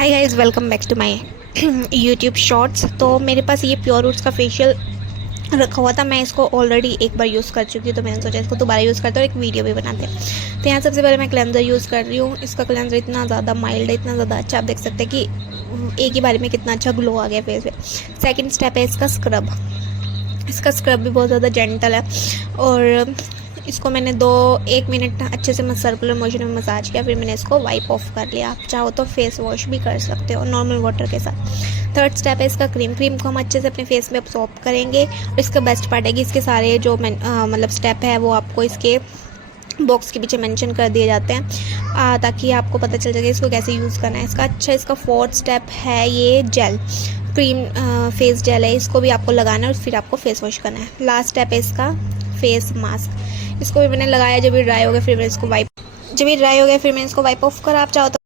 Hi guys, welcome back to my YouTube shorts. तो मेरे पास ये प्योर रूट्स का फेशियल रखा हुआ था। मैं इसको ऑलरेडी एक बार यूज़ कर चुकी हूँ, तो मैंने सोचा इसको दोबारा यूज़ करते हैं और एक वीडियो भी बनाते हैं। तो यहाँ सबसे पहले मैं क्लेंजर यूज़ कर रही हूँ। इसका क्लेंजर इतना ज़्यादा माइल्ड है, इतना ज़्यादा अच्छा, आप देख सकते हैं कि एक ही बारी में कितना अच्छा ग्लो आ गया फेस पे। सेकेंड स्टेप है इसका स्क्रब। इसका स्क्रब भी बहुत ज़्यादा जेंटल है और इसको मैंने 1 मिनट अच्छे से सर्कुलर मोशन में मसाज किया, फिर मैंने इसको वाइप ऑफ कर लिया। आप चाहो तो फेस वॉश भी कर सकते हो नॉर्मल वाटर के साथ। थर्ड स्टेप है इसका क्रीम को हम अच्छे से अपने फेस में अब्सॉर्ब करेंगे। और इसका बेस्ट पार्ट है कि इसके सारे जो मतलब स्टेप है वो आपको इसके बॉक्स के पीछे मेंशन कर दिए जाते हैं, ताकि आपको पता चल जाए इसको कैसे यूज़ करना है। इसका फोर्थ स्टेप है ये जेल क्रीम, फेस जेल है, इसको भी आपको लगाना है और फिर आपको फेस वॉश करना है। लास्ट स्टेप है इसका फेस मास्क। इसको भी मैंने लगाया, जब ये ड्राई हो गया फिर मैंने इसको वाइप ऑफ करा। आप चाहो तो